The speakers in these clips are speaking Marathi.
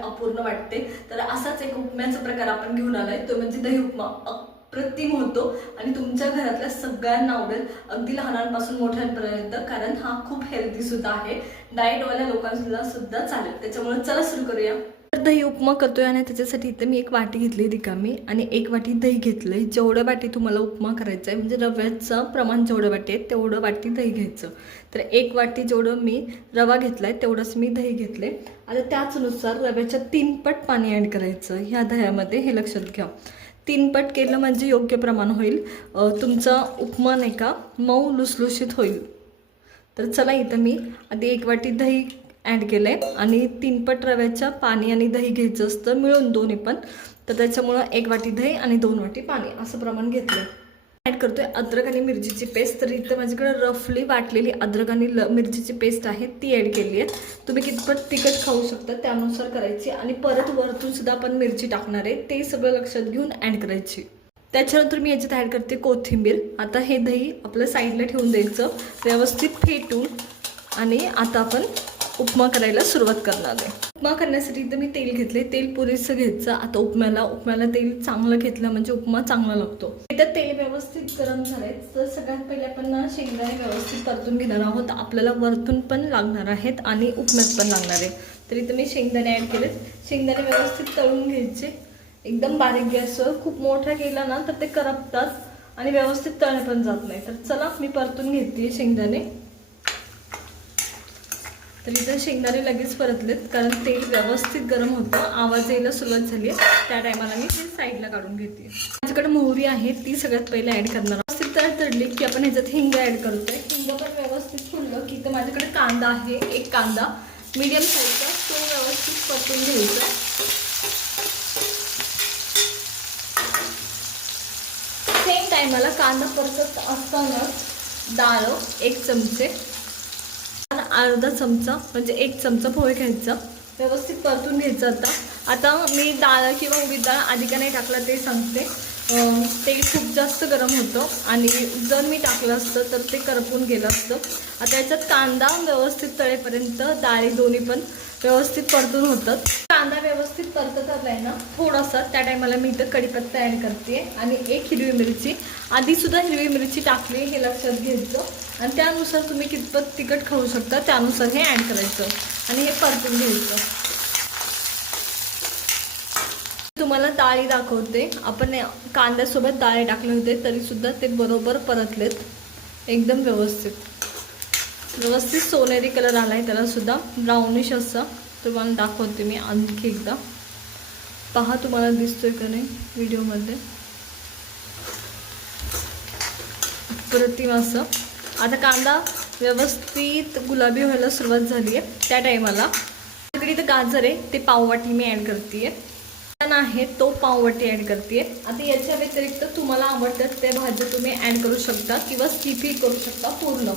अपूर्ण वाटते. तर असाच एक उपम्याचा प्रकार आपण घेऊन आलाय, तो म्हणजे दही उपमा. अप्रतिम होतो आणि तुमच्या घरातल्या सगळ्यांना आवडेल, अगदी लहानांपासून मोठ्यांपर्यंत, कारण हा खूप हेल्दी सुद्धा आहे. डाएटवाल्या लोकांना सुद्धा चालेल. त्याच्यामुळे चला सुरू करूया. तर दही उपमा करतोय आणि त्याच्यासाठी इथे मी एक वाटी घेतली रिकामी आणि एक वाटी दही घेतलंय. जेवढ्या वाटी तुम्हाला उपमा करायचा आहे, म्हणजे रव्याचं प्रमाण जेवढं वाटी आहे तेवढं वाटी दही घ्यायचं. तर एक वाटी जेवढं मी रवा घेतलाय तेवढंच मी दही घेतले. आता त्याचनुसार रव्याच्या 3 पट पाणी ॲड करायचं ह्या दह्यामध्ये, हे लक्षात घ्या. 3 पट केलं म्हणजे योग्य प्रमाण होईल. तुमचा उपमा नाही का मऊ लुसलुशीत होईल. तर चला, इथं मी आधी एक वाटी दही ॲड केलं आहे आणि 3 पट रव्याच्या पाणी आणि दही घ्यायचं असतं मिळून दोन्ही पण. तर त्याच्यामुळं 1 वाटी दही आणि 2 वाटी पाणी असं प्रमाण घेतलं. ॲड करतोय अद्रक आणि मिरचीची पेस्ट. तर इथं माझ्याकडे रफली वाटलेली अद्रक आणि मिरचीची पेस्ट आहे, ती ॲड केली आहे. तुम्ही कितपत तिखट खाऊ शकता त्यानुसार करायची. आणि परत वरतून सुद्धा आपण मिरची टाकणार आहे, ते सगळं लक्षात घेऊन ॲड करायची. त्याच्यानंतर मी याच्यात ॲड करते कोथिंबीर. आता हे दही आपल्या साईडला ठेवून द्यायचं व्यवस्थित फेटून. आणि आता आपण उपमा करायला सुरुवात करणार आहे. उपमा करण्यासाठी इथं मी तेल घेतले, तेल पुरेसं घ्यायचं. आता उपम्याला तेल चांगलं घेतलं म्हणजे उपमा चांगला लागतो. इथं तेल व्यवस्थित गरम झालंय, तर सगळ्यात पहिले आपण शेंगदाणे व्यवस्थित परतून घेणार आहोत. आपल्याला वरतून पण लागणार आहेत आणि उपम्यात पण लागणार आहे. तर इथं मी शेंगदाणे ॲड केले. शेंगदाणे व्यवस्थित तळून घ्यायचे एकदम बारीक गॅसवर. खूप मोठा केला ना तर ते करपतात आणि व्यवस्थित तळले पण जात नाही. तर चला, मी परतून घेते शेंगदाणे. तर इथं शेंगदाणे लगेच परतलेत, कारण तेल व्यवस्थित गरम होतं, आवाज यायला सुरुवात झाली आहे. त्या टायमाला मी ते साईडला काढून घेते. माझ्याकडे मोहरी आहे, ती सगळ्यात पहिले ॲड करणार. व्यवस्थित तळली की आपण ह्याच्यात हिंग ॲड करतोय. हिंग पण व्यवस्थित फुललं की तर माझ्याकडे कांदा आहे, एक कांदा मीडियम साईजचा, तो व्यवस्थित परतून घ्यायचा. सेम टायमाला कांदा परतत असताना डाळ 1 चमचे, अर्धा चमचा म्हणजे 1 चमचा पोहे घ्यायचा, व्यवस्थित परतून घ्यायचं. आता मी डाळ किंवा उडीद डाळ आधी का नाही टाकला ते सांगते. तेल खूप जास्त गरम होतं आणि जर मी टाकलं असतं तर ते करपून गेलं असतं. आता याच्यात कांदा व्यवस्थित तळेपर्यंत डाळी दोन्ही पण व्यवस्थित परतून होतात. कांदा व्यवस्थित परतत आलाय ना थोडासा, त्या टायमाला मी इथं कढीपत्ता ॲड करते आणि 1 हिरवी मिरची. आधीसुद्धा हिरवी मिरची टाकली हे लक्षात घ्यायचं. आणि त्यानुसार तुम्ही कितपत तिखट खाऊ शकता त्यानुसार हे ॲड करायचं आणि हे परतून घ्यायचं. तुम्हाला डाळी दाखवते. आपण कांद्यासोबत डाळी टाकले होते तरीसुद्धा ते बरोबर परतलेत एकदम व्यवस्थित सोनेरी कलर आला आहे, त्यालासुद्धा ब्राउनिश असं तुम्हाला दाखवते मी आणखी एकदा. पहा तुम्हाला दिसतोय का नाही व्हिडिओमध्ये, अप्रतिम असं. आता कांदा व्यवस्थित गुलाबी व्हायला सुरुवात झाली आहे. त्या टायमाला तिकडे इथं गाजर आहे, ते पाववाटी मी ॲड करते आहे, तो पाववाटी ॲड करते. आता याच्या व्यतिरिक्त तुम्हाला आवडतात त्या भाज्या तुम्ही ॲड करू शकता किंवा स्किपही करू शकता पूर्ण.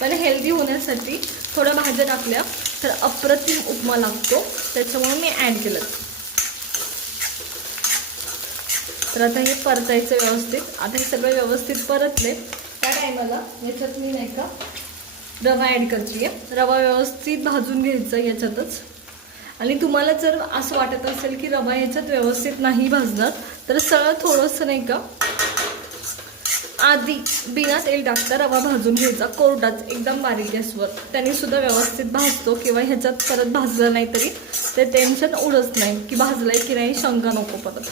पण हेल्दी होण्यासाठी थोड्या भाज्या टाकल्या तर अप्रतिम उपमा लागतो, त्याच्यामुळे मी ॲड केलं. तर आता हे परतायचं व्यवस्थित. आता हे सगळं व्यवस्थित परतले. त्या टायमाला याच्यात मी नाही का रवा ॲड करते. रवा व्यवस्थित भाजून घ्यायचा याच्यातच. आणि तुम्हाला जर असं वाटत असेल की रवा याच्यात व्यवस्थित नाही भाजणार तर सरळ थोडंसं नाही का आधी बिना तेल टाकता रवा भाजून घ्यायचा कोरडाच एकदम बारीक गॅसवर. त्याने सुद्धा व्यवस्थित भाजतो. किंवा ह्याच्यात परत भाजलं नाही तरी ते टेन्शन उडत नाही की भाजलंय की नाही, शंका नको परत.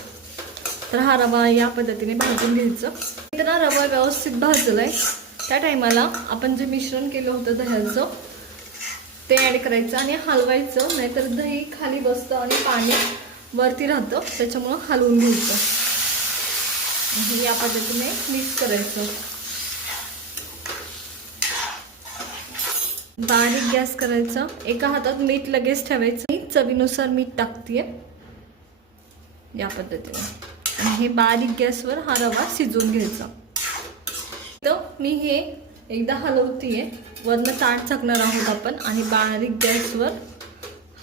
तर हा रवा या पद्धतीने भाजून घ्यायचं. इथं ना रवा व्यवस्थित भाजलाय. त्या टायमाला आपण जे मिश्रण केलं होतं दह्याचं ते ॲड करायचं आणि हलवायचं, नाहीतर दही खाली बसतं आणि पाणी वरती राहतं, त्याच्यामुळं हलवून घ्यायचं. या पद्धतीने मिक्स करायचं. बारीक गॅस करायचा. एका हातात मीठ लगेच ठेवायचं. चवीनुसार मीठ टाकते या पद्धतीने. आणि हे बारीक गॅसवर हा रवा शिजवून घ्यायचा. तर मी हे एकदा हलवतीये, वरनं ताट झाकणार आहोत आपण आणि बारीक गॅसवर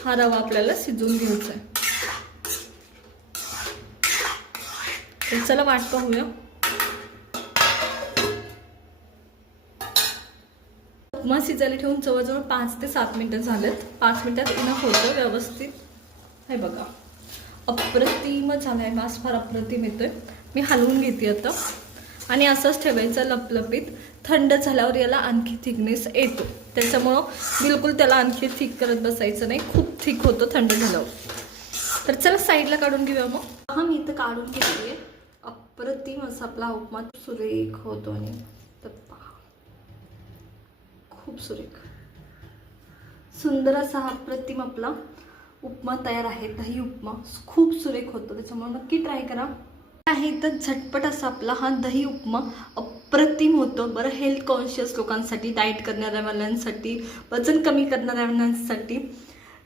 हा रवा आपल्याला शिजवून घ्यायचा आहे. तर चला वाट पाहूया. उपमा शिजायला ठेवून जवळजवळ 5 ते 7 मिनिटं झालेत. 5 मिनिटात इनफ होतं व्यवस्थित. हे बघा, अप्रतिम झालाय, वास फार अप्रतिम येतोय. मी हलवून घेते आता आणि असंच ठेवायचं लपलपीत. थंड झाल्यावर याला आणखी थिकनेस येतो, त्याच्यामुळं बिलकुल त्याला आणखी थिक करत बसायचं नाही, खूप थिक होतं थंड झाल्यावर. तर चला साईडला काढून घेऊया मग. हा मी इथं काढून घेतली. अप्रतिम असा आपला उपमा सुरेख होतो. आणि तर पहा, खूप सुरेख सुंदर असा हा अप्रतिम आपला उपमा तयार आहे. दही उपमा खूप सुरेख होतो, त्याच्यामुळे नक्की ट्राय करा. आहे तर झटपट असा आपला हा दही उपमा अप्रतिम होतो. बरं, हेल्थ कॉन्शियस लोकांसाठी, डाएट करणाऱ्यावाल्यांसाठी, वजन कमी करणाऱ्यांसाठी,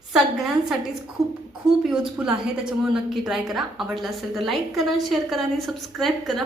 सगळ्यांसाठीच खूप खूप युजफुल आहे. त्याच्यामुळे नक्की ट्राय करा. आवडलं असेल तर लाईक करा, शेअर करा आणि सबस्क्राईब करा.